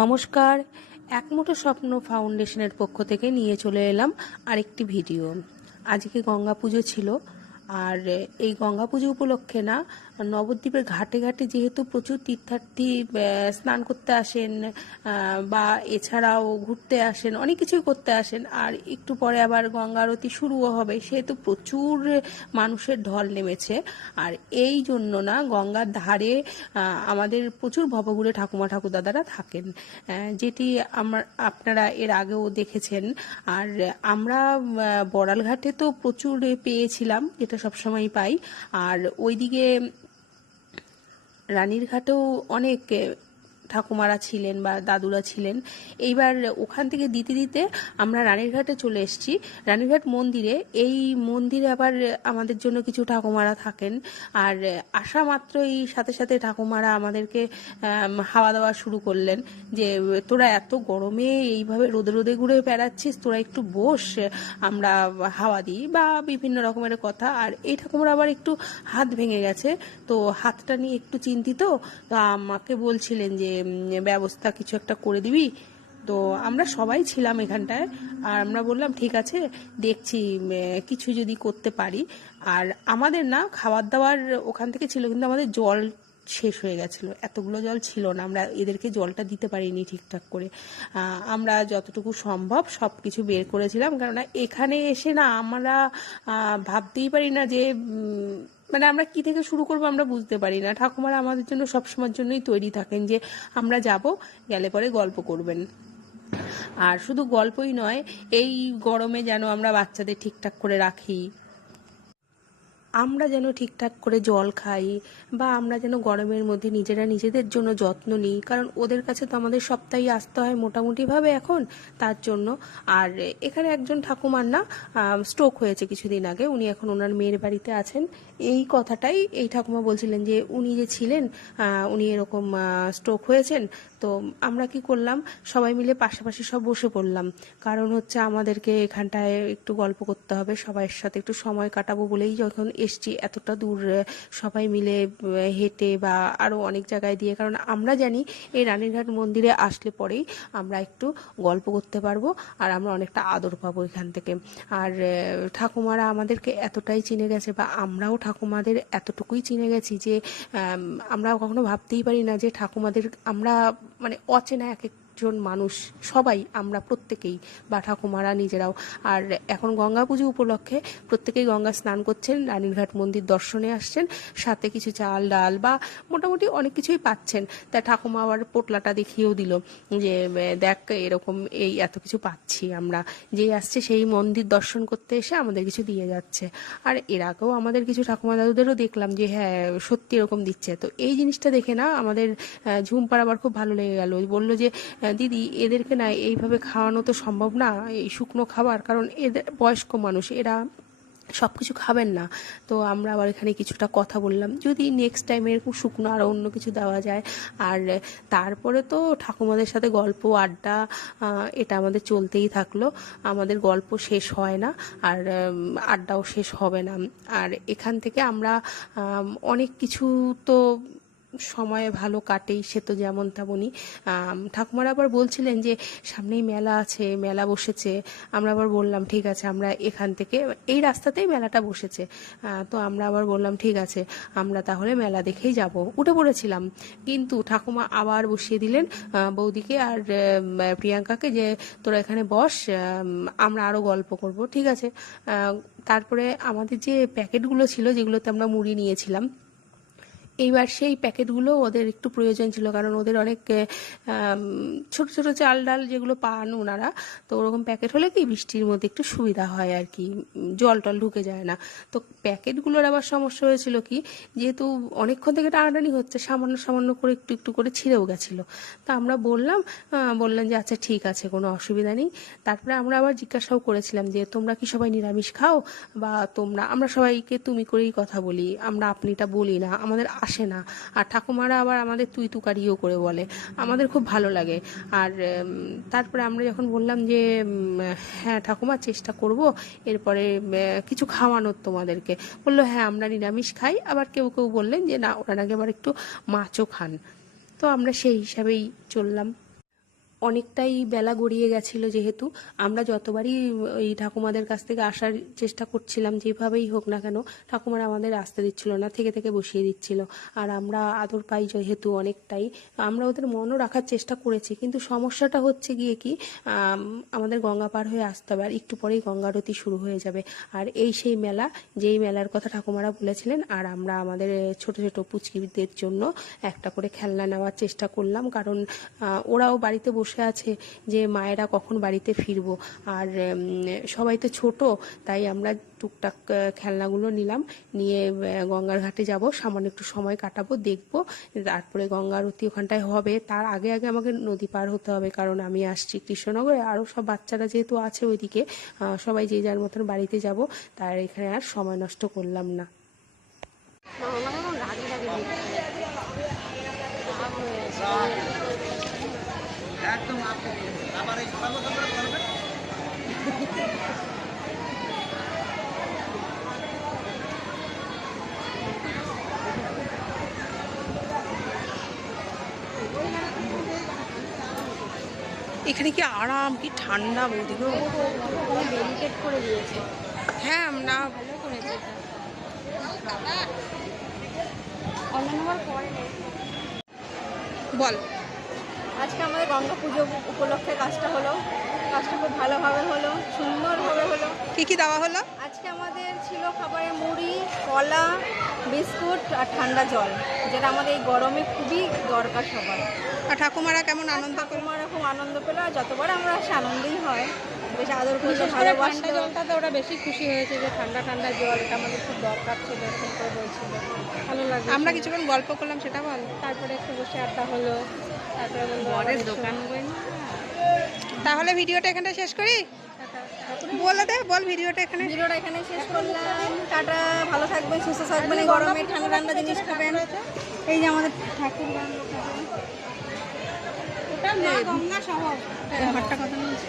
নমস্কার। একমুঠো স্বপ্ন ফাউন্ডেশনের পক্ষ থেকে নিয়ে চলে এলাম আরেকটি ভিডিও। আজকে গঙ্গা পুজো ছিল, আর এই গঙ্গা পুজো উপলক্ষে না নবদ্বীপের ঘাটে ঘাটে যেহেতু প্রচুর তীর্থার্থী স্নান করতে আসেন বা এছাড়াও ঘুরতে আসেন, অনেক কিছুই করতে আসেন, আর একটু পরে আবার গঙ্গা আরতি শুরুও হবে, সেহেতু প্রচুর মানুষের ঢল নেমেছে। আর এই জন্য না গঙ্গার ধারে আমাদের প্রচুর ভবঘুরে ঠাকুমা ঠাকুরদাদারা থাকেন, যেটি আপনারা এর আগেও দেখেছেন। আর আমরা বড়ালঘাটে তো প্রচুর পেয়েছিলাম, যেটা সবসময় পাই, আর ওইদিকে রানীর ঘাটেও অনেক ঠাকুমারা ছিলেন বা দাদুরা ছিলেন। এইবার ওখান থেকে দিতে দিতে আমরা রানীরঘাটে চলে এসেছি। রানীরঘাট মন্দিরে, এই মন্দিরে আবার আমাদের জন্য কিছু ঠাকুমারা থাকেন, আর আসা মাত্রই সাথে সাথে ঠাকুমারা আমাদেরকে হাওয়া দেওয়া শুরু করলেন যে তোরা এত গরমে এইভাবে রোদে রোদে ঘুরে বেড়াচ্ছিস, তোরা একটু বস, আমরা হাওয়া দিই, বা বিভিন্ন রকমের কথা। আর এই ঠাকুমারা আবার একটু হাত ভেঙে গেছে, তো হাতটা নিয়ে একটু চিন্তিত, তো আমাকে বলছিলেন যে ব্যবস্থা কিছু একটা করে দিবি। তো আমরা সবাই ছিলাম এখানটায়, আর আমরা বললাম ঠিক আছে, দেখছি কিছু যদি করতে পারি। আর আমাদের না খাবার দাবার ওখান থেকে ছিল, কিন্তু আমাদের জল শেষ হয়ে গেছিলো, এতগুলো জল ছিল না, আমরা এদেরকে জলটা দিতে পারিনি ঠিকঠাক করে। আমরা যতটুকু সম্ভব সব কিছু বের করেছিলাম, কেননা এখানে এসে না আমরা ভাবতেই পারি না যে মানে আমরা কি থেকে শুরু করবো আমরা বুঝতে পারি না। ঠাকুমারা আমাদের জন্য সবসময়ের জন্যই তৈরি থাকেন যে আমরা যাব, গেলে পরে গল্প করবেন। আর শুধু গল্পই নয়, এই গরমে যেন আমরা বাচ্চাদের ঠিকঠাক করে রাখি, আমরা যেন ঠিকঠাক করে জল খাই, বা আমরা যেন গরমের মধ্যে নিজেরা নিজেদের জন্য যত্ন নিই, কারণ ওদের কাছে তো আমাদের সপ্তাহে আসতে হয় মোটামুটিভাবে এখন, তার জন্য। আর এখানে একজন ঠাকুমার না স্ট্রোক হয়েছে কিছুদিন আগে, উনি এখন ওনার মেয়ের বাড়িতে আছেন। এই কথাটাই এই ঠাকুমা বলছিলেন যে উনি যে ছিলেন, উনি এরকম স্ট্রোক হয়েছেন। তো আমরা কি করলাম, সবাই মিলে পাশাপাশি সব বসে পড়লাম, কারণ হচ্ছে আমাদেরকে এখানটায় একটু গল্প করতে হবে, সবাইয়ের সাথে একটু সময় কাটাবো বলেই যখন এসছি এতটা দূর সবাই মিলে হেঁটে বা আরও অনেক জায়গায় দিয়ে, কারণ আমরা জানি এই রানীরঘাট মন্দিরে আসলে পরেই আমরা একটু গল্প করতে পারবো, আর আমরা অনেকটা আদর পাবো এখান থেকে। আর ঠাকুমারা আমাদেরকে এতটাই চিনে গেছে, বা আমরাও ঠাকুমাদের এতটুকুই চিনে গেছি যে আমরা কখনো ভাবতেই পারি না যে ঠাকুমাদের আমরা মানে অচেনা এক একজন মানুষ, সবাই আমরা প্রত্যেকেই, বা ঠাকুমারা নিজেরাও। আর এখন গঙ্গা পুজো উপলক্ষে প্রত্যেকেই গঙ্গা স্নান করছেন, রানীরঘাট মন্দির দর্শনে আসছেন, সাথে কিছু চাল ডাল বা মোটামুটি অনেক কিছুই পাচ্ছেন। তা ঠাকুমা আবার পোটলাটা দেখিয়েও দিল যে দেখ এরকম এই এত কিছু পাচ্ছি আমরা, যেই আসছে সেই মন্দির দর্শন করতে এসে আমাদের কিছু দিয়ে যাচ্ছে। আর এর আগেও আমাদের কিছু ঠাকুমা দাদুদেরও দেখলাম যে হ্যাঁ সত্যি এরকম দিচ্ছে। তো এই জিনিসটা দেখে না আমাদের ঝুমপার আবার খুব ভালো লেগে গেল, বললো যে দিদি এদেরকে না এইভাবে খাওয়ানো তো সম্ভব না, এই শুকনো খাবার, কারণ এদের বয়স্ক মানুষ, এরা সব কিছু খাবেন না। তো আমরা আবার এখানে কিছুটা কথা বললাম যদি নেক্সট টাইম এরকম শুকনো আরও অন্য কিছু দেওয়া যায়। আর তারপরে তো ঠাকুমাদের সাথে গল্প আড্ডা এটা আমাদের চলতেই থাকলো, আমাদের গল্প শেষ হয় না, আর আড্ডাও শেষ হবে না। আর এখান থেকে আমরা অনেক কিছু তো সময় ভালো কাটেই, সে তো যেমন তেমনই। ঠাকুমারা আবার বলছিলেন যে সামনেই মেলা আছে, মেলা বসেছে। আমরা আবার বললাম ঠিক আছে, আমরা এখান থেকে এই রাস্তাতেই মেলাটা বসেছে, তো আমরা আবার বললাম ঠিক আছে আমরা তাহলে মেলা দেখেই যাব, উঠে পড়েছিলাম। কিন্তু ঠাকুমা আবার বসিয়ে দিলেন বৌদিকে আর প্রিয়াঙ্কাকে যে তোরা এখানে বস, আমরা আরও গল্প করব, ঠিক আছে। তারপরে আমাদের যে প্যাকেটগুলো ছিল যেগুলোতে আমরা মুড়ি নিয়েছিলাম, এইবার সেই প্যাকেটগুলো ওদের একটু প্রয়োজন ছিল, কারণ ওদের অনেক ছোট ছোট চাল ডাল যেগুলো পান ওনারা, তো ওরকম প্যাকেট হলে কি বৃষ্টির মধ্যে একটু সুবিধা হয় আর কি, জল টল ঢুকে যায় না। তো প্যাকেটগুলোর আবার সমস্যা হয়েছিল কি, যেহেতু অনেকক্ষণ থেকে টানাটানি হচ্ছে, সামান্য সামান্য করে একটু একটু করে ছিঁড়েও গেছিলো। তা আমরা বললেন যে আচ্ছা ঠিক আছে কোনো অসুবিধা নেই। তারপরে আমরা আবার জিজ্ঞাসাও করেছিলাম যে তোমরা কি সবাই নিরামিষ খাও, বা আমরা সবাইকে তুমি করেই কথা বলি, আমরা আপনিটা বলি না, আমাদের আসে না। আর ঠাকুমারা আবার আমাদের তুই তুকারিও করে বলে, আমাদের খুব ভালো লাগে। আর তারপরে আমরা যখন বললাম যে হ্যাঁ ঠাকুমা চেষ্টা করব এরপরে কিছু খাওয়ানোর তোমাদেরকে, বললো হ্যাঁ আমরা নিরামিষ খাই, আবার কেউ কেউ বললেন যে না ওরা নাকি আবার একটু মাছও খান। তো আমরা সেই হিসাবেই চললাম। অনেকটাই বেলা গড়িয়ে গেছিলো, যেহেতু আমরা যতবারই ওই ঠাকুমাদের কাছ থেকে আসার চেষ্টা করছিলাম, যেভাবেই হোক না কেন ঠাকুমারা আমাদের আসতে দিচ্ছিল না, থেকে থেকে বসিয়ে দিচ্ছিল। আর আমরা আদর পাই যেহেতু অনেকটাই, আমরা ওদের মনও রাখার চেষ্টা করেছি, কিন্তু সমস্যাটা হচ্ছে গিয়ে কি আমাদের গঙ্গা পার হয়ে আসতে হবে, আর একটু পরেই গঙ্গারতি শুরু হয়ে যাবে। আর এই সেই মেলা, যেই মেলার কথা ঠাকুমারা বলেছিলেন। আর আমরা আমাদের ছোট ছোট পুচকিদের জন্য একটা করে খেলনা নেওয়ার চেষ্টা করলাম, কারণ ওরাও বাড়িতে বসে আছে যে মায়েরা কখন বাড়িতে ফিরবো। আর সবাই তো ছোট, তাই আমরা টুকটাক খেলনাগুলো নিলাম, নিয়ে গঙ্গার ঘাটে যাব, সামান্য একটু সময় কাটাবো, দেখবো, তারপরে গঙ্গার আরতি ওখানটায় হবে। তার আগে আগে আমাকে নদী পার হতে হবে, কারণ আমি আসছি কৃষ্ণনগরে, আরও সব বাচ্চারা যেহেতু আছে ওইদিকে, সবাই যে যার মতন বাড়িতে যাব, তার এখানে আর সময় নষ্ট করলাম না। এখানে কি আরাম, কি ঠান্ডা বৌদি গো। ডেডিকেট করে দিয়েছে। হ্যাঁ, আমরা ভালো করেছে অন্যান্যবার পরে। বল। আজকে আমাদের গঙ্গা পুজো উপলক্ষে কাজটা হলো, কাজটা খুব ভালোভাবে হলো, সুন্দরভাবে হলো। কি কি দেওয়া হলো? আজকে আমাদের ছিল খাবারে মুড়ি, কলা, বিস্কুট আর ঠান্ডা জল, যেটা আমাদের এই গরমে খুবই দরকার সবার। আর ঠাকুমারা কেমন আনন্দ পেল? ঠাকুমারা খুব আনন্দ পেলো, আর যতবার আমরা আসি আনন্দই হয়, বেশ আদর করতে ভালোবাসলো। ঠান্ডা জলটাতে ওরা বেশি খুশি হয়েছে, যে ঠান্ডা ঠান্ডা জল, এটা আমাদের খুব দরকার ছিল, এরকম করে বলছিল, ভালো লাগে। আমরা কিছুক্ষণ গল্প করলাম, সেটা বল। তারপরে একটু বসে আড্ডা হলো, তারপরে বললো বরের দোকান তাহলে ভিডিওটা এখানে শেষ করি, বলে দে, বল ভিডিওটা এখানে। ভিডিওটা এখানে শেষ করলাম। টাটা, ভালো থাকবেন, সুস্থ থাকবেন, এই গরমে ঠান্ডা ঠান্ডা জিনিস খাবেন। এই যে আমাদের ঠাকুর বানানো খাবেন, গঙ্গা সহ হাটটা কথা নিয়েছি।